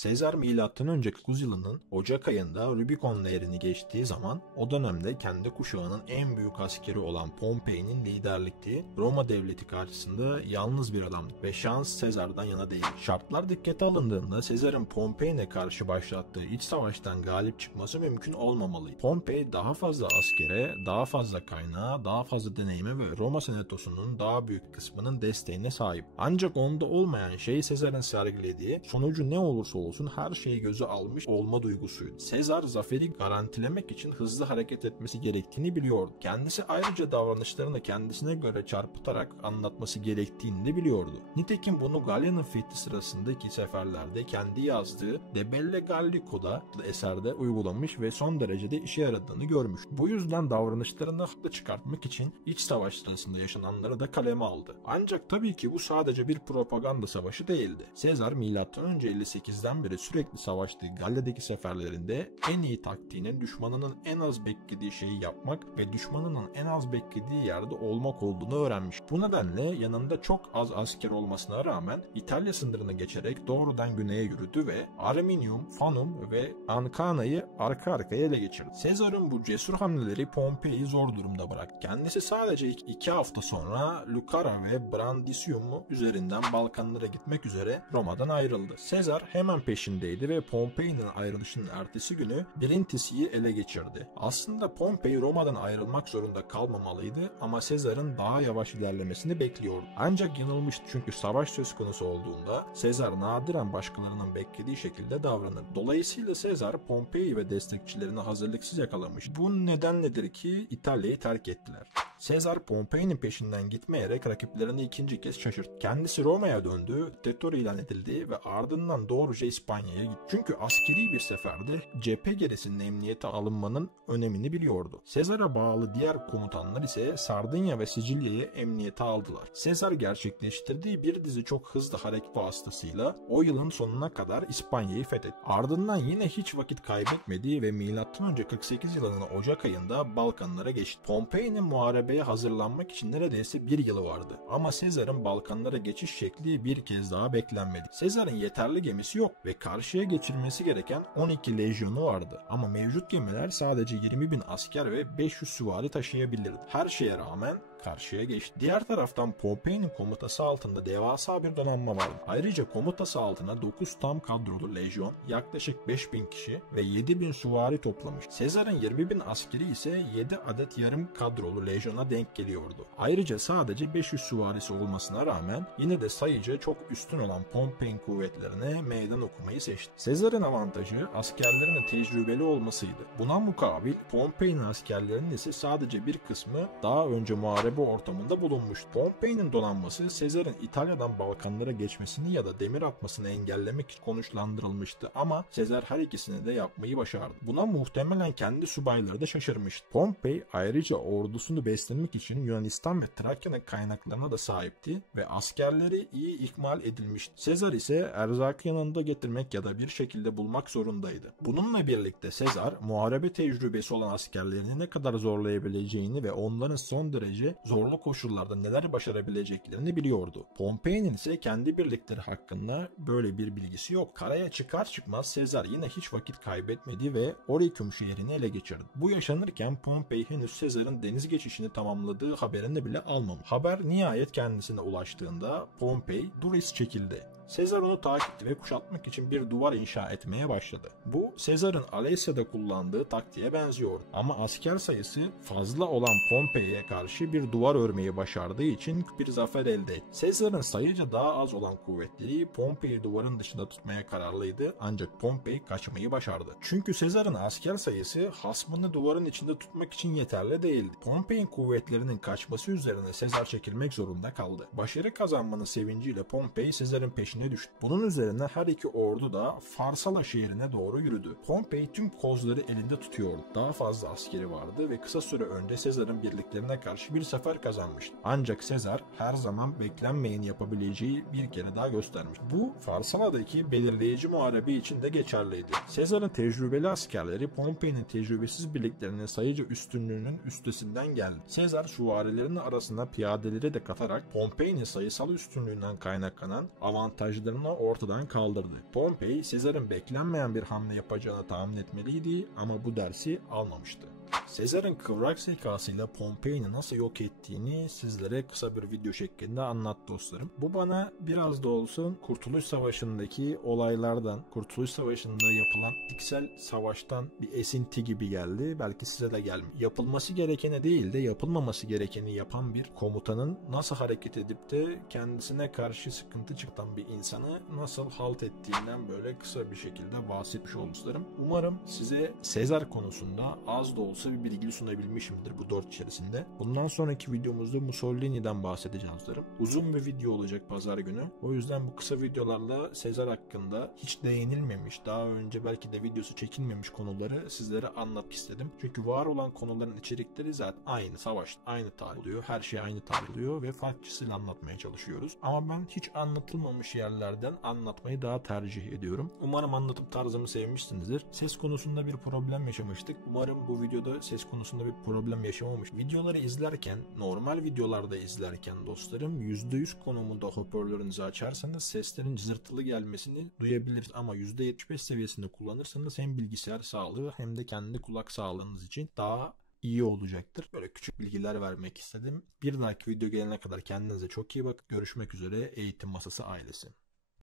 Sezar M.Ö. 9 yılının Ocak ayında Rubicon Nehri'ni geçtiği zaman o dönemde kendi kuşağının en büyük askeri olan Pompei'nin liderlikte Roma devleti karşısında yalnız bir adamdı ve şans Sezar'dan yana değil. Şartlar dikkate alındığında Sezar'ın Pompei'ne karşı başlattığı iç savaştan galip çıkması mümkün olmamalıydı. Pompei daha fazla askere, daha fazla kaynağa, daha fazla deneyime ve Roma senatosunun daha büyük kısmının desteğine sahip. Ancak onda olmayan şey Sezar'ın sergilediği sonucu ne olursa olsun her şeyi göze almış olma duygusuydu. Sezar zaferi garantilemek için hızlı hareket etmesi gerektiğini biliyordu. Kendisi ayrıca davranışlarını kendisine göre çarpıtarak anlatması gerektiğini de biliyordu. Nitekim bunu Galya'nın fethi sırasındaki seferlerde kendi yazdığı De Belle Gallico'da eserde uygulamış ve son derecede işe yaradığını görmüş. Bu yüzden davranışlarını haklı çıkartmak için iç savaş sırasında yaşananları da kaleme aldı. Ancak tabii ki bu sadece bir propaganda savaşı değildi. Sezar M.Ö. 58'den beri sürekli savaştığı Galya'daki seferlerinde en iyi taktiğinin düşmanının en az beklediği şeyi yapmak ve düşmanının en az beklediği yerde olmak olduğunu öğrenmiş. Bu nedenle yanında çok az asker olmasına rağmen İtalya sınırını geçerek doğrudan güneye yürüdü ve Arminium, Fanum ve Ancana'yı arka arkaya ele geçirdi. Sezar'ın bu cesur hamleleri Pompei'yi zor durumda bıraktı. Kendisi sadece 2 hafta sonra Lucara ve Brandisium üzerinden Balkanlara gitmek üzere Roma'dan ayrıldı. Sezar hemen peşindeydi ve Pompei'nin ayrılışının ertesi günü Brindisi'yi ele geçirdi. Aslında Pompei Roma'dan ayrılmak zorunda kalmamalıydı ama Sezar'ın daha yavaş ilerlemesini bekliyordu. Ancak yanılmıştı çünkü savaş söz konusu olduğunda Sezar nadiren başkalarının beklediği şekilde davranır. Dolayısıyla Sezar Pompei ve destekçilerini hazırlıksız yakalamış. Bu nedenledir ki İtalya'yı terk ettiler. Sezar Pompei'nin peşinden gitmeyerek rakiplerini ikinci kez şaşırttı. Kendisi Roma'ya döndü, diktatör ilan edildi ve ardından doğruca İspanya'ya gitti. Çünkü askeri bir seferde cephe gerisinin emniyete alınmanın önemini biliyordu. Sezar'a bağlı diğer komutanlar ise Sardinya ve Sicilya'yı emniyete aldılar. Sezar gerçekleştirdiği bir dizi çok hızlı hareket vasıtasıyla o yılın sonuna kadar İspanya'yı fethetti. Ardından yine hiç vakit kaybetmedi ve M.Ö. 48 yılının Ocak ayında Balkanlara geçti. Pompei'nin muharebeye hazırlanmak için neredeyse bir yılı vardı. Ama Sezar'ın Balkanlara geçiş şekli bir kez daha beklenmedi. Sezar'ın yeterli gemisi yok ve karşıya geçirmesi gereken 12 lejyonu vardı. Ama mevcut gemiler sadece 20.000 asker ve 500 süvari taşıyabilirdi. Her şeye rağmen karşıya geçti. Diğer taraftan Pompei'nin komutası altında devasa bir donanma vardı. Ayrıca komutası altına 9 tam kadrolu lejyon, yaklaşık 5.000 kişi ve 7.000 süvari toplamış. Sezar'ın 20.000 askeri ise 7 adet yarım kadrolu lejyona denk geliyordu. Ayrıca sadece 500 süvarisi olmasına rağmen yine de sayıca çok üstün olan Pompei'nin kuvvetlerine meydan okumayı seçti. Sezar'ın avantajı askerlerinin tecrübeli olmasıydı. Buna mukabil Pompei'nin askerlerinin ise sadece bir kısmı daha önce muharebe ortamında bulunmuştu. Pompei'nin donanması Sezar'ın İtalya'dan Balkanlara geçmesini ya da demir atmasını engellemek için konuşlandırılmıştı ama Sezar her ikisini de yapmayı başardı. Buna muhtemelen kendi subayları da şaşırmıştı. Pompei ayrıca ordusunu beslemek için Yunanistan ve Trakya'nın kaynaklarına da sahipti ve askerleri iyi ikmal edilmişti. Sezar ise erzakı yanında getirmek ya da bir şekilde bulmak zorundaydı. Bununla birlikte Sezar muharebe tecrübesi olan askerlerini ne kadar zorlayabileceğini ve onların son derece zorlu koşullarda neler başarabileceklerini biliyordu. Pompei'nin ise kendi birlikleri hakkında böyle bir bilgisi yok. Karaya çıkar çıkmaz Sezar yine hiç vakit kaybetmedi ve Oricum şehrini ele geçirdi. Bu yaşanırken Pompei henüz Sezar'ın deniz geçişini tamamladığı haberini bile almamış. Haber nihayet kendisine ulaştığında Pompei Duris çekildi. Sezar onu takip etti ve kuşatmak için bir duvar inşa etmeye başladı. Bu Sezar'ın Alesia'da kullandığı taktiğe benziyordu. Ama asker sayısı fazla olan Pompei'ye karşı bir duvar örmeyi başardığı için bir zafer elde etti. Sezar'ın sayıca daha az olan kuvvetleri Pompei'yi duvarın dışında tutmaya kararlıydı ancak Pompei kaçmayı başardı. Çünkü Sezar'ın asker sayısı hasmını duvarın içinde tutmak için yeterli değildi. Pompei'nin kuvvetlerinin kaçması üzerine Sezar çekilmek zorunda kaldı. Başarı kazanmanın sevinciyle Pompei Sezar'ın peşine düştü. Bunun üzerine her iki ordu da Farsala şehrine doğru yürüdü. Pompei tüm kozları elinde tutuyordu. Daha fazla askeri vardı ve kısa süre önce Sezar'ın birliklerine karşı bir sefer kazanmıştı. Ancak Sezar her zaman beklenmeyeni yapabileceği bir kere daha göstermiş. Bu Farsala'daki belirleyici muharebe için de geçerliydi. Sezar'ın tecrübeli askerleri Pompei'nin tecrübesiz birliklerinin sayıca üstünlüğünün üstesinden geldi. Sezar süvarilerinin arasına piyadeleri de katarak Pompei'nin sayısal üstünlüğünden kaynaklanan avantaj avantajlarını ortadan kaldırdı. Pompey, Sezar'ın beklenmeyen bir hamle yapacağını tahmin etmeliydi ama bu dersi almamıştı. Sezar'ın kıvrak zekasıyla Pompei'ni nasıl yok ettiğini sizlere kısa bir video şeklinde anlat dostlarım. Bu bana biraz da olsun Kurtuluş Savaşı'ndaki olaylardan, Kurtuluş Savaşı'nda yapılan piksel savaştan bir esinti gibi geldi. Belki size de gelmiyor. Yapılması gerekeni değil de yapılmaması gerekeni yapan bir komutanın nasıl hareket edip de kendisine karşı sıkıntı çıkan bir insanı nasıl halt ettiğinden böyle kısa bir şekilde bahsetmiş olmuşlarım. Umarım size Sezar konusunda az da olsa bir bilgi sunabilmişimdir bu 4 içerisinde. Bundan sonraki videomuzda Mussolini'den bahsedeceğim dostlarım. Uzun bir video olacak pazar günü. O yüzden bu kısa videolarla Sezar hakkında hiç değinilmemiş, daha önce belki de videosu çekilmemiş konuları sizlere anlatmak istedim. Çünkü var olan konuların içerikleri zaten aynı, savaş aynı tarih oluyor. Her şey aynı tarih oluyor ve farklısıyla anlatmaya çalışıyoruz. Ama ben hiç anlatılmamış yerlerden anlatmayı daha tercih ediyorum. Umarım anlatım tarzımı sevmişsinizdir. Ses konusunda bir problem yaşamıştık. Umarım bu videoda ses konusunda bir problem yaşamamış. Videoları izlerken, normal videolarda izlerken dostlarım %100 konumunda hoparlörünüzü açarsanız seslerin cızırtılı gelmesini duyabiliriz. Ama %75 seviyesinde kullanırsanız hem bilgisayar sağlığı hem de kendi kulak sağlığınız için daha iyi olacaktır. Böyle küçük bilgiler vermek istedim. Bir dahaki video gelene kadar kendinize çok iyi bakın. Görüşmek üzere. Eğitim Masası ailesi.